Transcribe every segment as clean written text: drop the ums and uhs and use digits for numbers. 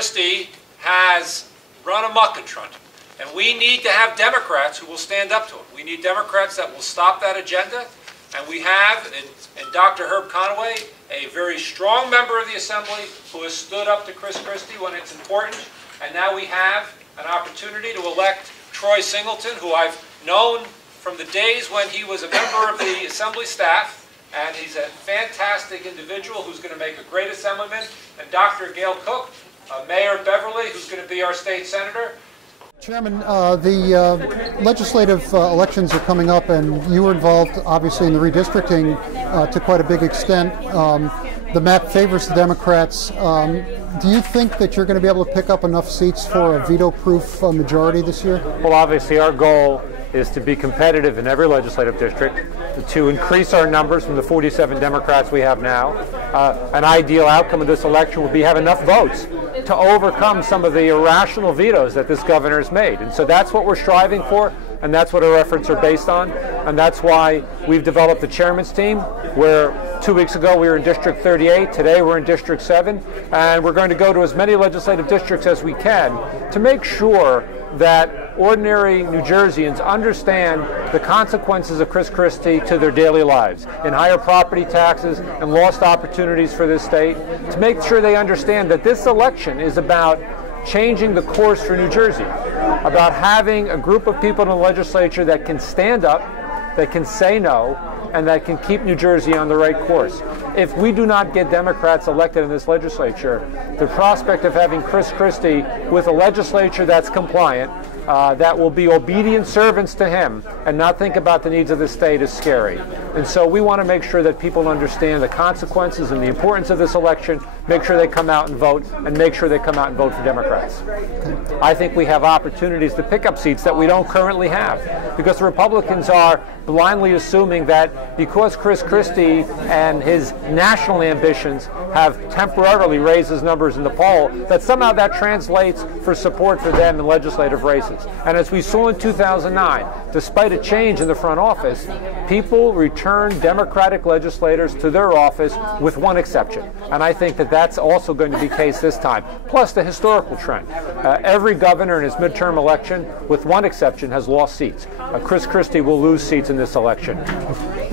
Christie has run amok in Trenton. And we need to have Democrats who will stand up to him. We need Democrats that will stop that agenda. And we have, in Dr. Herb Conway, a very strong member of the Assembly who has stood up to Chris Christie when it's important. And now we have an opportunity to elect Troy Singleton, who I've known from the days when he was a member of the Assembly staff. And he's a fantastic individual who's going to make a great Assemblyman. And Dr. Gail Cook, Mayor of Beverly, who's going to be our state senator. Chairman, the legislative elections are coming up, and you were involved, obviously, in the redistricting to quite a big extent. The map favors the Democrats. Do you think that you're going to be able to pick up enough seats for a veto-proof majority this year? Well, obviously, our goal is to be competitive in every legislative district, to increase our numbers from the 47 Democrats we have now. An ideal outcome of this election would be have enough votes to overcome some of the irrational vetoes that this governor has made. And so that's what we're striving for, and that's what our efforts are based on. And that's why we've developed the chairman's team, where 2 weeks ago we were in District 38, today we're in District 7, and we're going to go to as many legislative districts as we can to make sure that ordinary New Jerseyans understand the consequences of Chris Christie to their daily lives in higher property taxes and lost opportunities for this state, to make sure they understand that this election is about changing the course for New Jersey, about having a group of people in the legislature that can stand up, that can say no, and that can keep New Jersey on the right course. If we do not get Democrats elected in this legislature, the prospect of having Chris Christie with a legislature that's compliant, that will be obedient servants to him and not think about the needs of the state is scary. And so we want to make sure that people understand the consequences and the importance of this election, make sure they come out and vote, and make sure they come out and vote for Democrats. I think we have opportunities to pick up seats that we don't currently have, because the Republicans are blindly assuming that because Chris Christie and his national ambitions have temporarily raised his numbers in the poll, that somehow that translates for support for them in legislative races. And as we saw in 2009, despite a change in the front office, people returned Democratic legislators to their office with one exception. And I think that that's also going to be the case this time. Plus the historical trend. Every governor in his midterm election, with one exception, has lost seats. Chris Christie will lose seats in this election.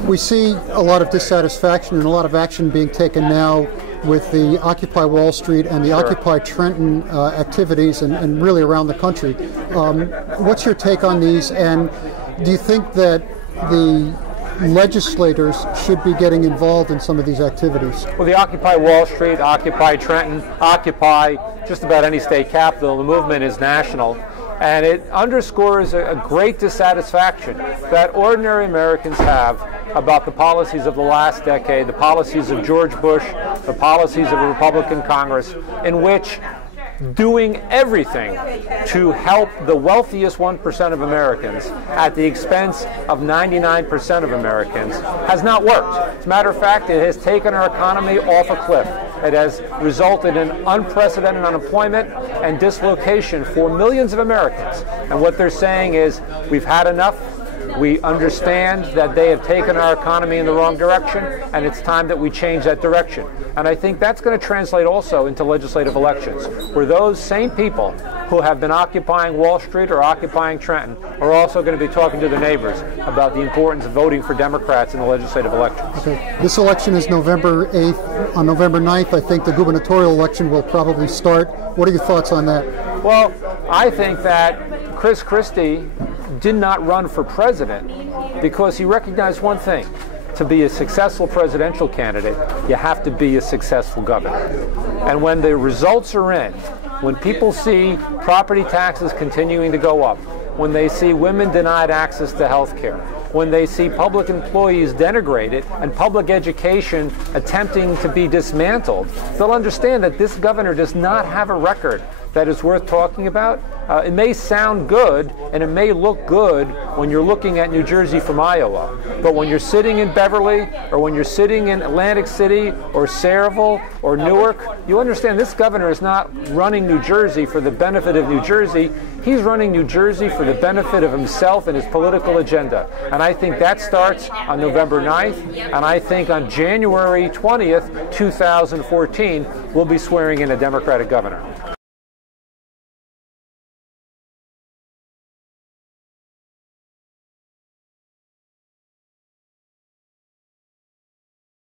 We see a lot of dissatisfaction and a lot of action being taken now with the Occupy Wall Street and the Occupy Trenton activities and really around the country. What's your take on these, and do you think that the legislators should be getting involved in some of these activities? Well, the Occupy Wall Street, Occupy Trenton, Occupy just about any state capital, the movement is national. And it underscores a great dissatisfaction that ordinary Americans have about the policies of the last decade, the policies of George Bush, the policies of a Republican Congress, in which doing everything to help the wealthiest 1% of Americans at the expense of 99% of Americans has not worked. As a matter of fact, it has taken our economy off a cliff. It has resulted in unprecedented unemployment and dislocation for millions of Americans. And what they're saying is, we've had enough. We understand that they have taken our economy in the wrong direction, and it's time that we change that direction. And I think that's going to translate also into legislative elections, where those same people who have been occupying Wall Street or occupying Trenton are also going to be talking to their neighbors about the importance of voting for Democrats in the legislative elections. Okay. This election is November 8th. On November 9th, I think the gubernatorial election will probably start. What are your thoughts on that? Well, I think that Chris Christie did not run for president because he recognized one thing. To be a successful presidential candidate, you have to be a successful governor. And when the results are in, when people see property taxes continuing to go up, when they see women denied access to health care, when they see public employees denigrated and public education attempting to be dismantled, they'll understand that this governor does not have a record that is worth talking about. It may sound good and it may look good when you're looking at New Jersey from Iowa, but when you're sitting in Beverly or when you're sitting in Atlantic City or Sayreville or Newark, you understand this governor is not running New Jersey for the benefit of New Jersey. He's running New Jersey for the benefit of himself and his political agenda. And I think that starts on November 9th, and I think on January 20th, 2014, we'll be swearing in a Democratic governor.